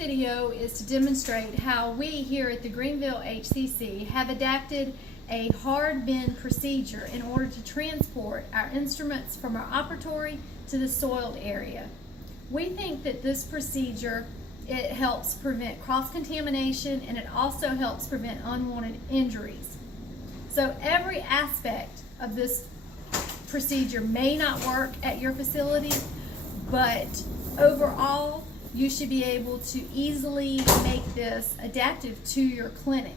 video is to demonstrate how we here at the Greenville HCC have adapted a hard bend procedure in order to transport our instruments from our operatory to the soiled area. We think that this procedure, it helps prevent cross-contamination and it also helps prevent unwanted injuries. So every aspect of this procedure may not work at your facility, but overall you should be able to easily make this adaptive to your clinic.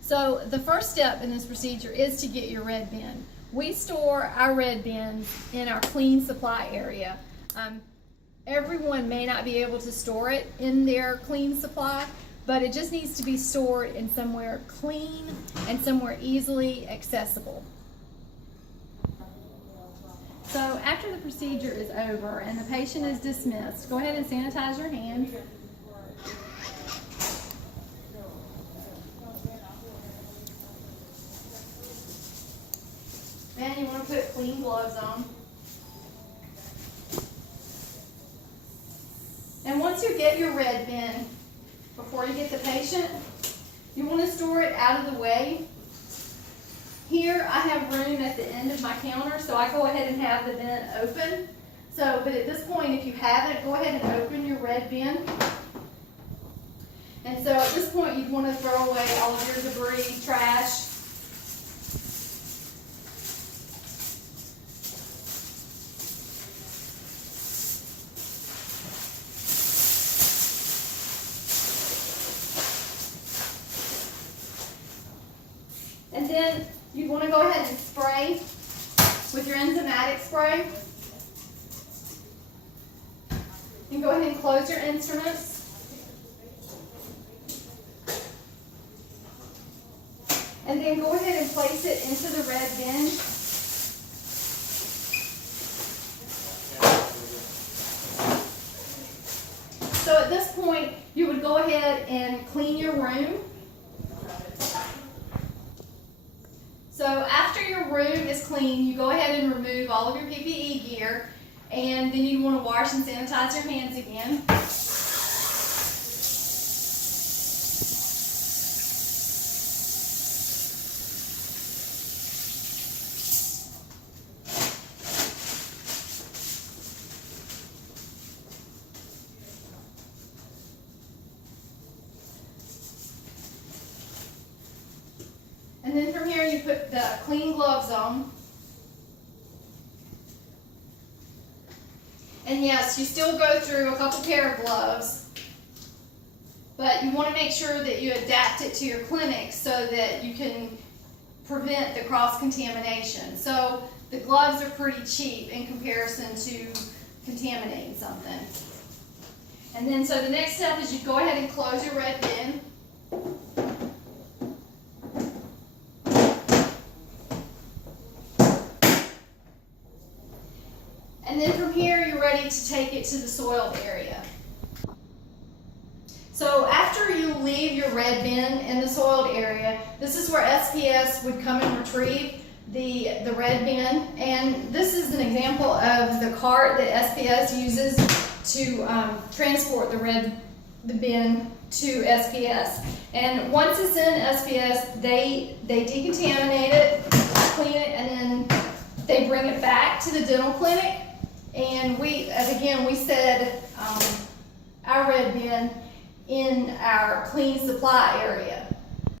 So the first step in this procedure is to get your red bin. We store our red bins in our clean supply area. Everyone may not be able to store it in their clean supply, but it just needs to be stored in somewhere clean and somewhere easily accessible. So after the procedure is over and the patient is dismissed, go ahead and sanitize your hands. Then you want to put clean gloves on. And once you get your red bin, before you get the patient, you want to store it out of the way. Here I have room at the end of my counter, so I go ahead and have the bin open. But at this point, if you haven't, go ahead and open your red bin. And so at this point, you'd want to throw away all of your debris, trash. And then you want to go ahead and spray with your enzymatic spray. And go ahead and close your instruments. And then go ahead and place it into the red bin. So at this point, you would go ahead and clean your room. So after your room is clean, you go ahead and remove all of your PPE gear, and then you want to wash and sanitize your hands again. And then from here you put the clean gloves on. And yes, you still go through a couple pair of gloves, but you want to make sure that you adapt it to your clinic so that you can prevent the cross-contamination. So the gloves are pretty cheap in comparison to contaminating something. And then so the next step is you go ahead and close your red bin. And then from here, you're ready to take it to the soiled area. So after you leave your red bin in the soiled area, this is where SPS would come and retrieve the red bin. And this is an example of the cart that SPS uses to transport the bin to SPS. And once it's in SPS, they decontaminate it, clean it, and then they bring it back to the dental clinic. And we set our red bin in our clean supply area.